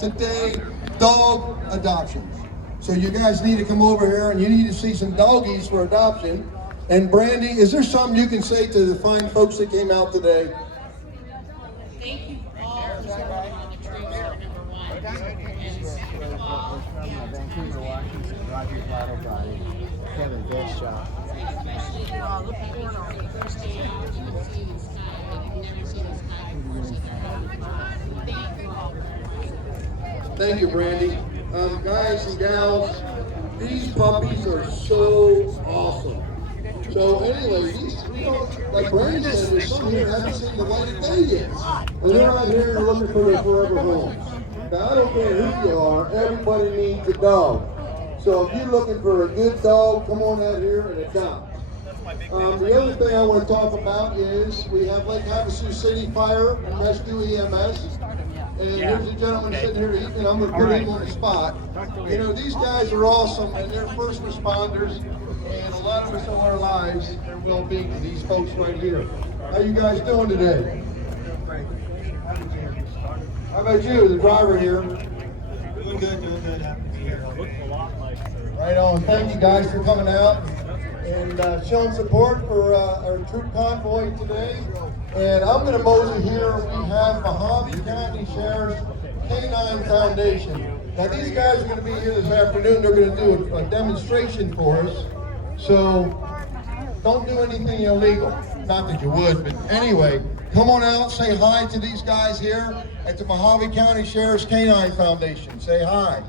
today dog adoptions. So you guys need to come over here and you need to see some doggies for adoption. And Brandy, is there something you can say to the fine folks that came out today? Thank you all for supporting on the tree fair #1. And all, Vancouver, Washington, Roger Bottle Body, Kevin Bishop. especially having for the first time you can see the sky, like you've never seen the sky before. So thank you all very much. Thank you, Brandy. Guys and gals, these puppies are so awesome. So anyway, like Brandy said, there's some here haven't seen the light of day yet. And they're out here looking for their forever homes. Now, I don't care who you are, everybody needs a dog. So if you're looking for a good dog, come on out here and adopt. The other thing I want to talk about is we have Lake Havasu City Fire and Rescue EMS. And here's a gentleman sitting here eating. I'm going to put him on the spot. You know, these guys are awesome, and they're first responders, and a lot of us owe our lives, their well-being to these folks right here. How you guys doing today? How about you, the driver here? Doing good. Happy to be here. Right on. Thank you guys for coming out and showing support for our troop convoy today. And I'm going to mosey here. We have Mojave County Sheriff's Canine Foundation. Now these guys are going to be here this afternoon. They're going to do a demonstration for us. So don't do anything illegal. Not that you would, but anyway, come on out, say hi to these guys here at the Mojave County Sheriff's Canine Foundation. Say hi.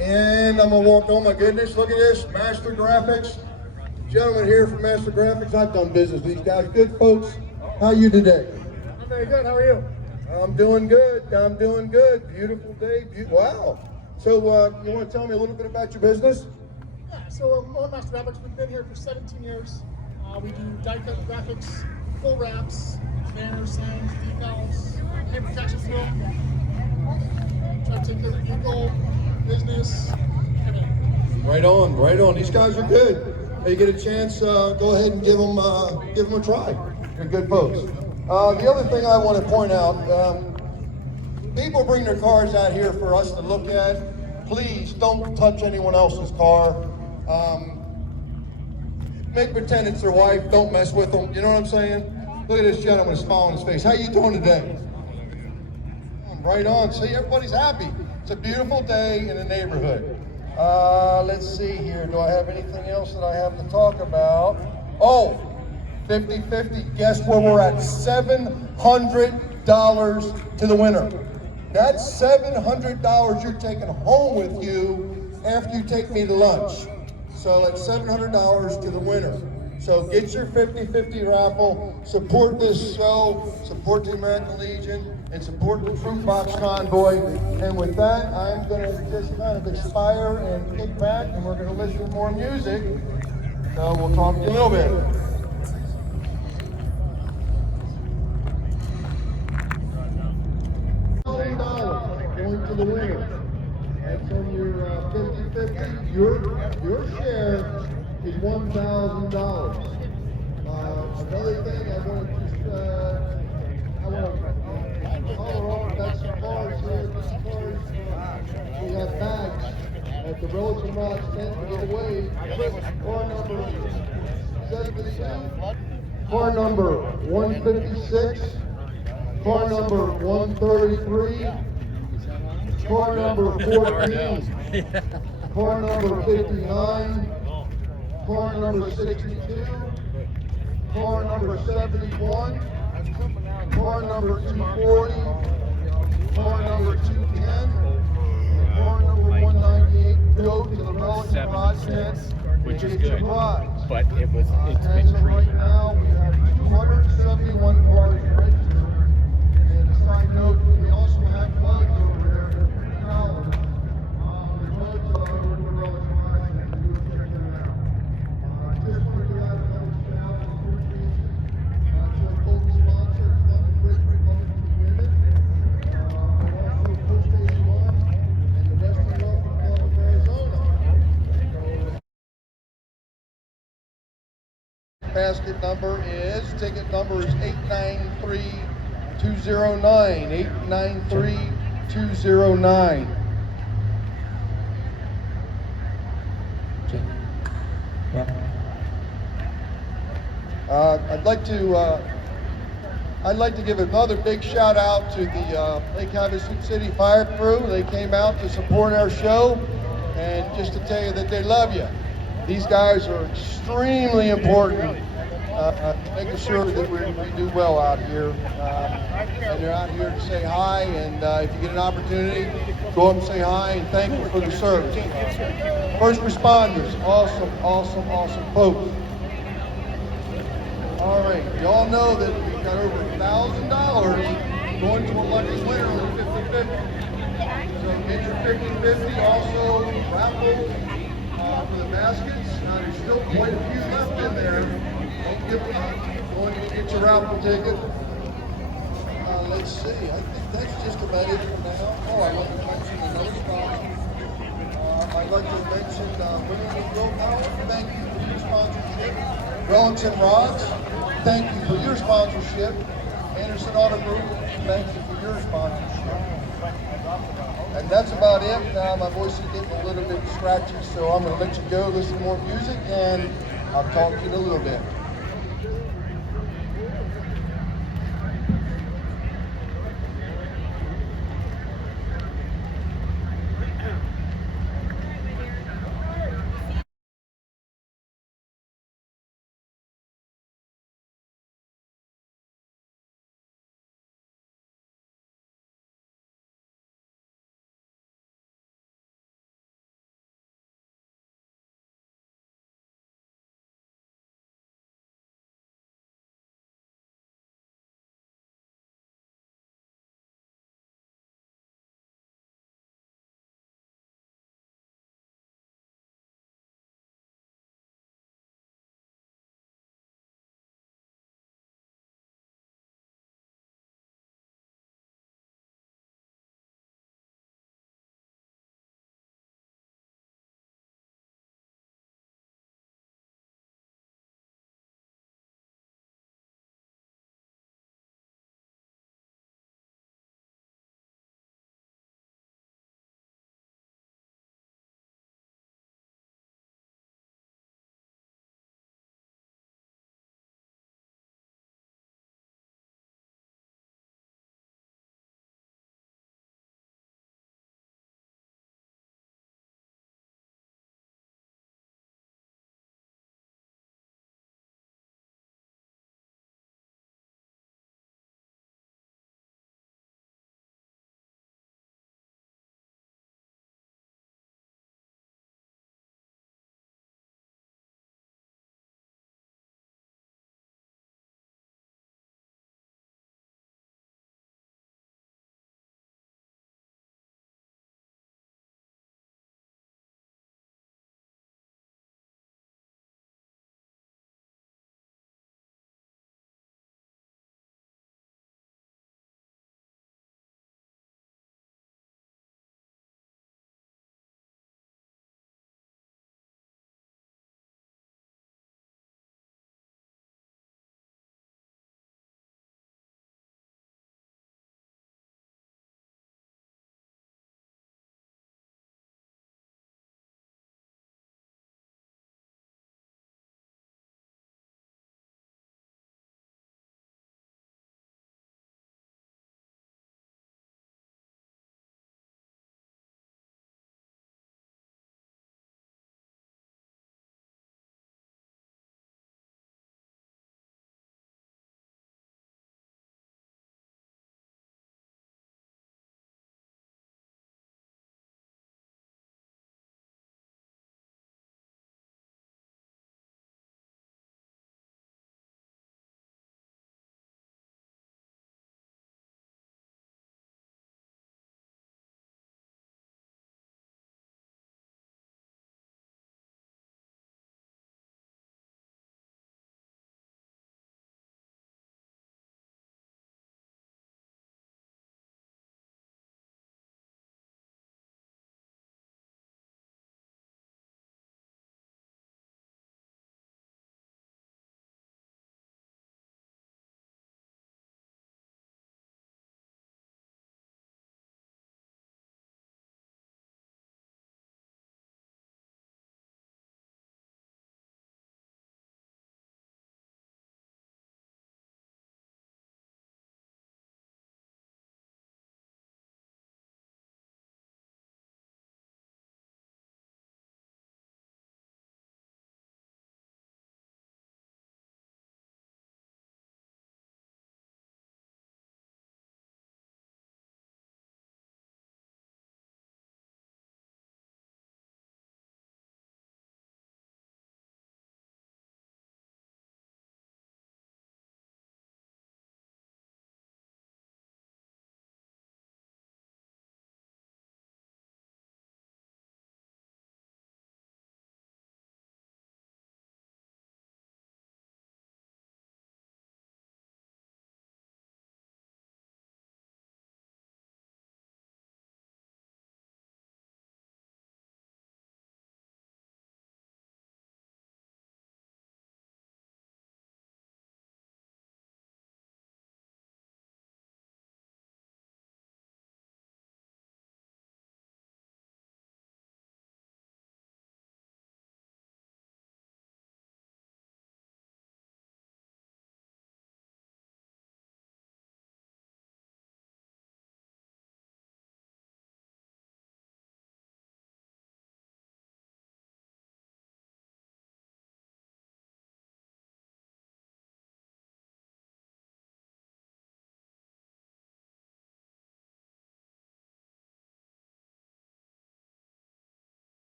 And I'm gonna walk, oh my goodness, look at this, Master Graphics. Gentleman here from Master Graphics, I've done business with these guys. Good folks, how are you today? I'm very good. How are you? I'm doing good, Beautiful day, wow. So you wanna tell me a little bit about your business? Yeah, so Owen Master Graphics, we've been here for 17 years. We do die-cut graphics, full wraps, banners, signs, decals, paper protection film. Try to take care of people, business, everything. Right on. These guys are good. Hey, you get a chance, go ahead and give them a try. They're good folks. The other thing I want to point out, people bring their cars out here for us to look at. Please don't touch anyone else's car. Make pretend it's their wife. Don't mess with them. You know what I'm saying? Look at this gentleman with a smile on his face. How you doing today? Right on. See, everybody's happy. It's a beautiful day in the neighborhood. Let's see here. Do I have anything else that I have to talk about? Oh, 50-50. Guess where we're at? $700 to the winner. That's $700 you're taking home with you after you take me to lunch. So it's $700 to the winner. So get your 50-50 raffle, support this show, support the American Legion, and support the Troop Box Convoy. And with that, I'm going to just kind of expire and kick back, and we're going to listen to more music. So we'll talk to you in a little bit. $1,000 going to the winner. That's on your 50-50. Your share is $1,000. Another thing I want to just, follow up, we've got some cars here. We have bags at the Religion Rocks tent to give away. Car number 72, car number 156, car number 133, car number 14, car number 59, car number 62, car number 71, car number 240, car number 210, car number 198. Go to the Religion Rocks tent, which is get your good. prize. But it's been As of right treated. now, we have 271 cars registered. And a side note, we also have flags over there that are $3. The flags are over the Religion Rocks tent. You can check them out. Just wanted to add another shout out and appreciation to our local sponsors, London Bridge Republican Women, and also Coast Station 1 and the Western Welcome Club of Arizona. Basket number is, ticket number is 893209, 209. I'd like to give another big shout out to the Lake Havasu City Fire Crew. They came out to support our show, and just to tell you that they love you. These guys are extremely important, making sure that we do well out here. And they're out here to say hi, and if you get an opportunity, go up and say hi and thank them for the service. First responders, awesome, awesome, awesome folks. All right, y'all know that we've got over $1,000 going to a lucky winner on the 50-50. So get your 50-50. Also, raffle for the baskets. Now, there's still quite a few left in there. Don't give up. Go and get your raffle ticket. Let's see. I think that's just about it for now. Oh, I'd like to mention another sponsor. I'd like to mention Women with Willpower. Thank you for your sponsorship. Wellington Rods, thank you for your sponsorship. Anderson Auto Group, thank you for your sponsorship. And that's about it. Now my voice is getting a little bit scratchy, so I'm going to let you go, listen to more music, and I'll talk to you in a little bit.